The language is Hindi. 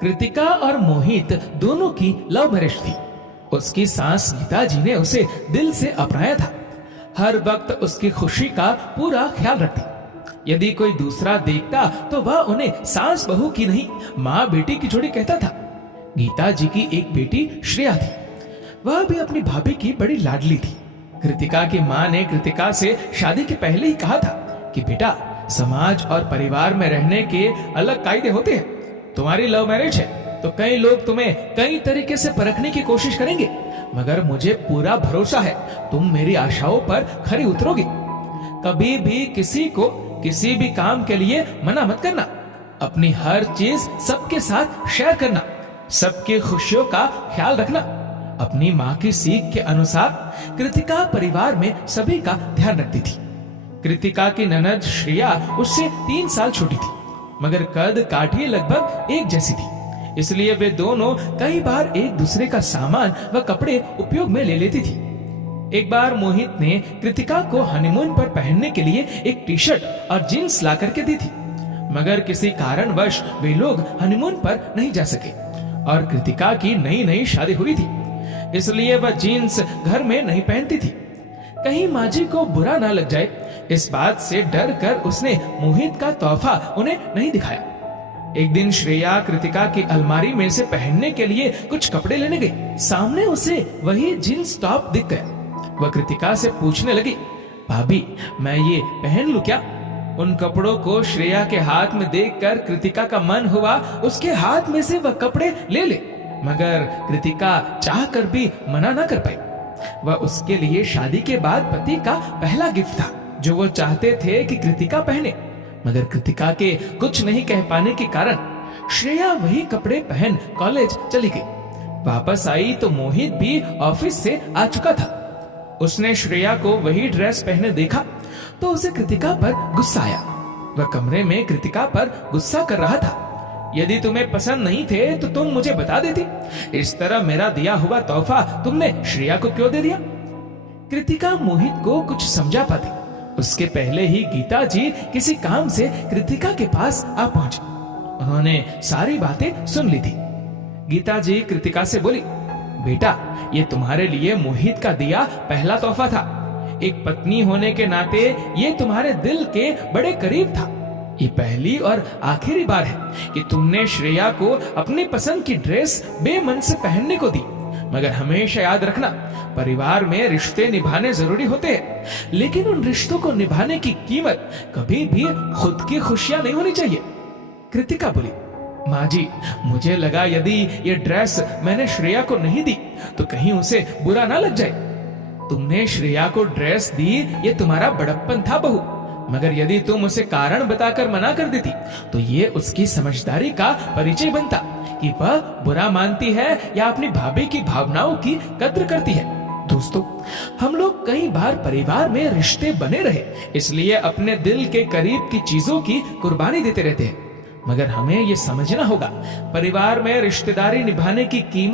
कृतिका और मोहित दोनों की लव मैरिज थी। उसकी सास गीता जी ने उसे दिल से अपनाया था। हर वक्त उसकी खुशी का पूरा ख्याल रखती। यदि कोई दूसरा देखता तो वह उन्हें सास बहू की नहीं, माँ बेटी की जोड़ी कहता था। गीता जी की एक बेटी श्रेया थी। वह भी अपनी भाभी की बड़ी लाडली थी। कृतिका की माँ ने कृतिका से शादी के पहले ही कहा था कि बेटा, समाज और परिवार में रहने के अलग कायदे होते हैं। तुम्हारी लव मैरिज है तो कई लोग तुम्हें कई तरीके से परखने की कोशिश करेंगे, मगर मुझे पूरा भरोसा है तुम मेरी आशाओं पर खरी उतरोगी। कभी भी किसी को किसी भी काम के लिए मना मत करना। अपनी हर चीज सबके साथ शेयर करना। सबकी खुशियों का ख्याल रखना। अपनी माँ की सीख के अनुसार कृतिका परिवार में सभी का ध्यान रखती थी। कृतिका की ननद श्रेया उससे 3 साल छोटी थी, मगर कद काठी लगभग एक जैसी थी। इसलिए वे दोनों कई बार एक दूसरे का सामान व कपड़े उपयोग में ले लेती थी। एक बार मोहित ने कृतिका को हनीमून पर पहनने के लिए एक टी शर्ट और जीन्स ला करके दी थी, मगर किसी कारणवश वे लोग हनीमून पर नहीं जा सके और कृतिका की नई नई शादी हुई थी, इसलिए वह जीन्स घर में नहीं पहनती थी। कहीं माँ जी को बुरा ना लग जाए, इस बात से डर कर उसने मोहित का तोहफा उन्हें नहीं दिखाया। एक दिन श्रेया कृतिका की अलमारी में से पहनने के लिए कुछ कपड़े लेने गई। सामने उसे वही जींस टॉप दिख गया। वह कृतिका से पूछने लगी, भाभी, मैं ये पहन लूं क्या? उन कपड़ों को श्रेया के हाथ में देखकर कृतिका का मन हुआ उसके हाथ में से वह कपड़े ले ले, मगर कृतिका चाह कर भी मना ना कर पाई। वह उसके लिए शादी के बाद पति का पहला गिफ्ट था, जो वो चाहते थे कि कृतिका पहने, मगर कृतिका के कुछ नहीं कह पाने के कारण श्रेया वही कपड़े पहन कॉलेज चली गई। वापस आई तो मोहित भी ऑफिस से आ चुका था। उसने श्रेया को वही ड्रेस पहने देखा तो उसे कृतिका पर गुस्सा आया। वह कमरे में कृतिका पर गुस्सा कर रहा था। यदि तुम्हें पसंद नहीं थे तो तुम मुझे बता देती। इस तरह मेरा दिया हुआ तोहफा तुमने श्रेया को क्यों दे दिया? कृतिका मोहित को कुछ समझा पाती उसके पहले ही गीता जी किसी काम से कृतिका के पास आ पहुंची। उन्होंने सारी बातें सुन ली थी। गीता जी कृतिका से बोली, बेटा, ये तुम्हारे लिए मोहित का दिया पहला तोहफा था। एक पत्नी होने के नाते ये तुम्हारे दिल के बड़े करीब था। ये पहली और आखिरी बार है कि तुमने श्रेया को अपनी पसंद की ड्रेस बेमन से पहनने को दी, मगर हमेशा याद रखना, परिवार में रिश्ते निभाने जरूरी होते हैं, लेकिन उन रिश्तों को निभाने की कीमत कभी भी खुद की खुशियां नहीं होनी चाहिए। कृतिका बोली, माँ जी, मुझे लगा यदि ये ड्रेस मैंने श्रेया को नहीं दी तो कहीं उसे बुरा ना लग जाए। तुमने श्रेया को ड्रेस दी, ये तुम्हारा बड़प्पन था बहू, मगर यदि तुम उसे कारण बताकर मना कर देती तो ये उसकी समझदारी का परिचय बनता कि वह बुरा मानती है या अपनी भाभी की भावनाओं की कद्र करती है। दोस्तों, हम लोग कई बार परिवार में रिश्ते बने रहे इसलिए अपने दिल के करीब की चीजों की कुर्बानी देते रहते हैं, मगर हमें ये समझना होगा, परिवार में रिश्तेदारी निभाने की कीमत